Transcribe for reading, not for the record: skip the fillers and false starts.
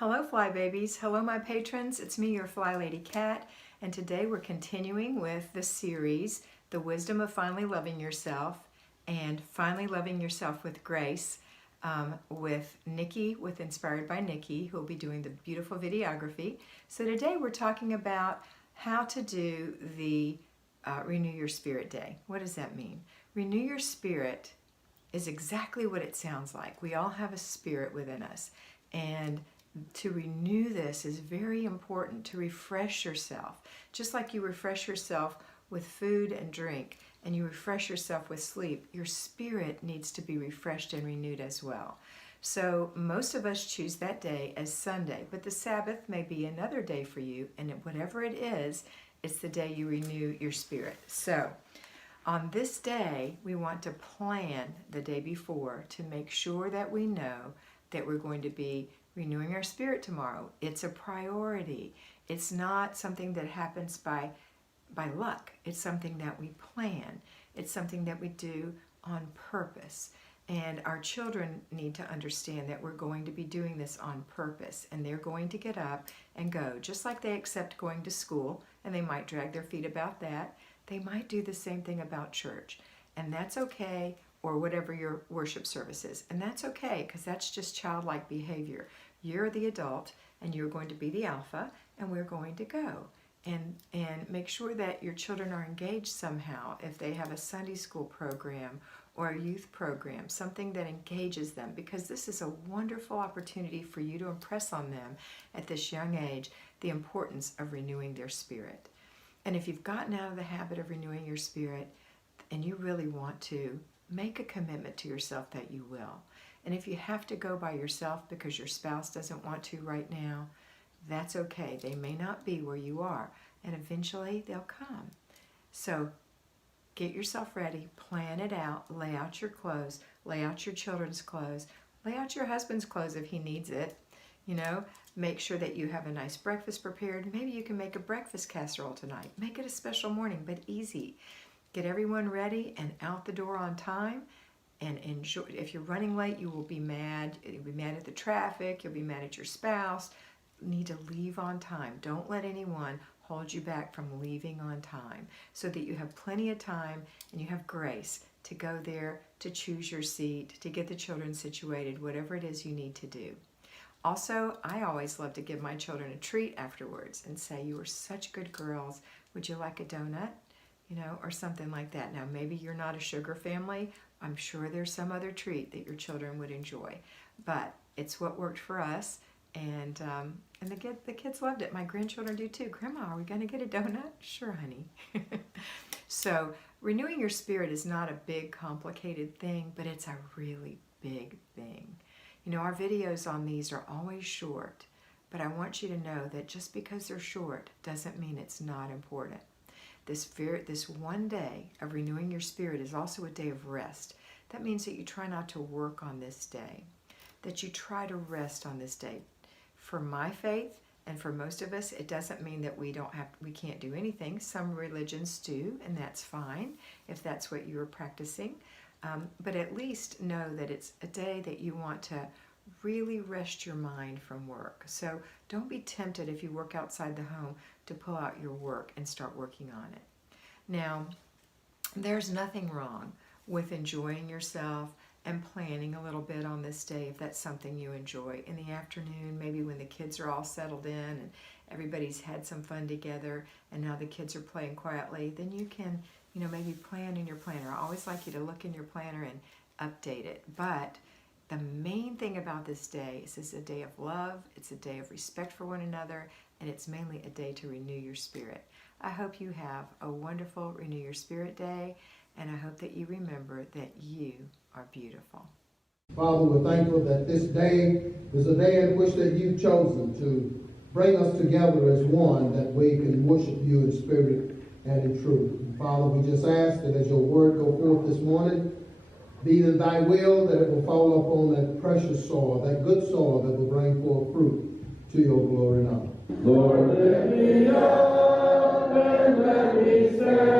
Hello Fly Babies, hello my patrons, it's me your FlyLady Kat, and today we're continuing with the series, The Wisdom of Finally Loving Yourself and Finally Loving Yourself with Grace, with Nikki, with Inspired by Nikki, who will be doing the beautiful videography. So today we're talking about how to do the Renew Your Spirit Day. What does that mean? Renew Your Spirit is exactly what it sounds like. We all have a spirit within us, and to renew this is very important, to refresh yourself. Just like you refresh yourself with food and drink, and you refresh yourself with sleep, your spirit needs to be refreshed and renewed as well. So most of us choose that day as Sunday, but the Sabbath may be another day for you, and whatever it is, it's the day you renew your spirit. So on this day, we want to plan the day before to make sure that we know that we're going to be renewing our spirit tomorrow. It's a priority. It's not something that happens by luck. It's something that we plan. It's something that we do on purpose. And our children need to understand that we're going to be doing this on purpose, and they're going to get up and go. Just like they accept going to school, and they might drag their feet about that, they might do the same thing about church. And that's okay, or whatever your worship service is. And that's okay, because that's just childlike behavior. You're the adult, and you're going to be the alpha, and we're going to go. And make sure that your children are engaged somehow. If they have a Sunday school program or a youth program, something that engages them, because this is a wonderful opportunity for you to impress on them at this young age the importance of renewing their spirit. And if you've gotten out of the habit of renewing your spirit and you really want to, make a commitment to yourself that you will. And if you have to go by yourself because your spouse doesn't want to right now, that's okay. They may not be where you are, and eventually they'll come. So get yourself ready, plan it out, lay out your clothes, lay out your children's clothes, lay out your husband's clothes if he needs it. You know, make sure that you have a nice breakfast prepared. Maybe you can make a breakfast casserole tonight. Make it a special morning, but easy. Get everyone ready and out the door on time, and enjoy. If you're running late, you will be mad. You'll be mad at the traffic. You'll be mad at your spouse. You need to leave on time. Don't let anyone hold you back from leaving on time, so that you have plenty of time and you have grace to go there, to choose your seat, to get the children situated, whatever it is you need to do. Also, I always love to give my children a treat afterwards and say, you were such good girls. Would you like a donut? You know, or something like that. Now, maybe you're not a sugar family. I'm sure there's some other treat that your children would enjoy. But it's what worked for us, and the kids loved it. My grandchildren do too. Grandma, are we going to get a donut? Sure, honey. So renewing your spirit is not a big, complicated thing, but it's a really big thing. You know, our videos on these are always short, but I want you to know that just because they're short doesn't mean it's not important. This one day of renewing your spirit is also a day of rest. That means that you try not to work on this day, that you try to rest on this day. For my faith, and for most of us, it doesn't mean that we can't do anything. Some religions do, and that's fine if that's what you're practicing. But at least know that it's a day that you want to really rest your mind from work. So don't be tempted if you work outside the home to pull out your work and start working on it. Now, there's nothing wrong with enjoying yourself and planning a little bit on this day if that's something you enjoy. In the afternoon, maybe when the kids are all settled in and everybody's had some fun together and now the kids are playing quietly, then you can, you know, maybe plan in your planner. I always like you to look in your planner and update it. But the main thing about this day is it's a day of love, it's a day of respect for one another, and it's mainly a day to renew your spirit. I hope you have a wonderful Renew Your Spirit Day, and I hope that you remember that you are beautiful. Father, we're thankful that this day is a day in which that you've chosen to bring us together as one, that we can worship you in spirit and in truth. And Father, we just ask that as your word go forth this morning, be it thy will that it will fall upon that precious soil, that good soil that will bring forth fruit to your glory and honor. Lord, lift me up and let me stand.